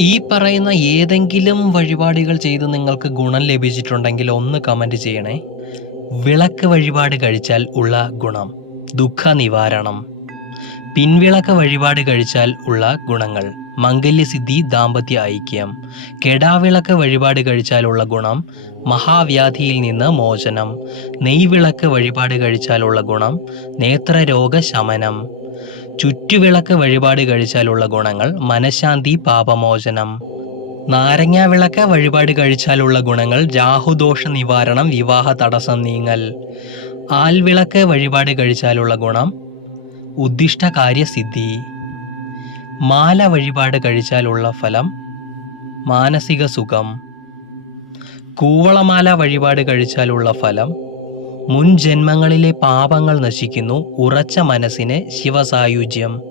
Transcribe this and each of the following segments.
ഈ പറയുന്ന ഏതെങ്കിലും വഴിപാടുകൾ ചെയ്ത് നിങ്ങൾക്ക് ഗുണം ലഭിച്ചിട്ടുണ്ടെങ്കിൽ ഒന്ന് കമന്റ് ചെയ്യണേ. വിളക്ക് വഴിപാട് കഴിച്ചാൽ ഉള്ള ഗുണം ദുഃഖ നിവാരണം പിൻവിളക്ക് വഴിപാട് കഴിച്ചാൽ ഉള്ള ഗുണങ്ങൾ മംഗല്യസിദ്ധി ദാമ്പത്യ ഐക്യം. കെടാവിളക്ക് വഴിപാട് കഴിച്ചാലുള്ള ഗുണം മഹാവ്യാധിയിൽ നിന്ന് മോചനം. നെയ്വിളക്ക് വഴിപാട് കഴിച്ചാലുള്ള ഗുണം നേത്രരോഗ ശമനം. ചുറ്റുവിളക്ക് വഴിപാട് കഴിച്ചാലുള്ള ഗുണങ്ങൾ മനഃശാന്തി പാപമോചനം. നാരങ്ങ വിളക്ക് വഴിപാട് കഴിച്ചാലുള്ള ഗുണങ്ങൾ രാഹുദോഷ നിവാരണം വിവാഹ തടസ്സം നീങ്ങൽ. ആൽവിളക്ക് വഴിപാട് കഴിച്ചാലുള്ള ഗുണം ഉദ്ദിഷ്ട കാര്യസിദ്ധി. മാല വഴിപാട് കഴിച്ചാലുള്ള ഫലം മാനസിക സുഖം. കൂവളമാല വഴിപാട് കഴിച്ചാലുള്ള ഫലം മുൻ ജന്മങ്ങളിലെ പാപങ്ങൾ നശിക്കുന്നു. ഉറച്ച മനസ്സിന് ശിവസായുജ്യം.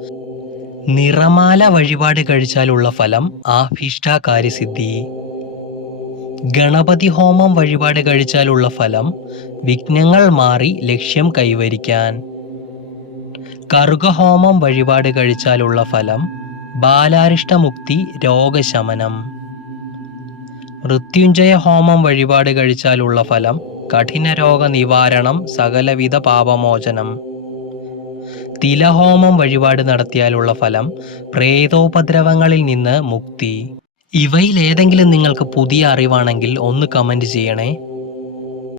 നിറമാല വഴിപാട് കഴിച്ചാലുള്ള ഫലം ആഭീഷ്ടകാര്യസിദ്ധി. ഗണപതി ഹോമം വഴിപാട് കഴിച്ചാലുള്ള ഫലം വിഘ്നങ്ങൾ മാറി ലക്ഷ്യം കൈവരിക്കാൻ. കറുകഹോമം വഴിപാട് കഴിച്ചാലുള്ള ഫലം ബാലാരിഷ്ടമുക്തി രോഗശമനം. മൃത്യുഞ്ജയ ഹോമം വഴിപാട് കഴിച്ചാലുള്ള ഫലം കഠിന രോഗ നിവാരണം സകലവിധ പാപമോചനം. തിലഹോമം വഴിപാട് നടത്തിയാലുള്ള ഫലം പ്രേതോപദ്രവങ്ങളിൽ നിന്ന് മുക്തി. ഇവയിലേതെങ്കിലും നിങ്ങൾക്ക് പുതിയ അറിവാണെങ്കിൽ ഒന്ന് കമന്റ് ചെയ്യണേ.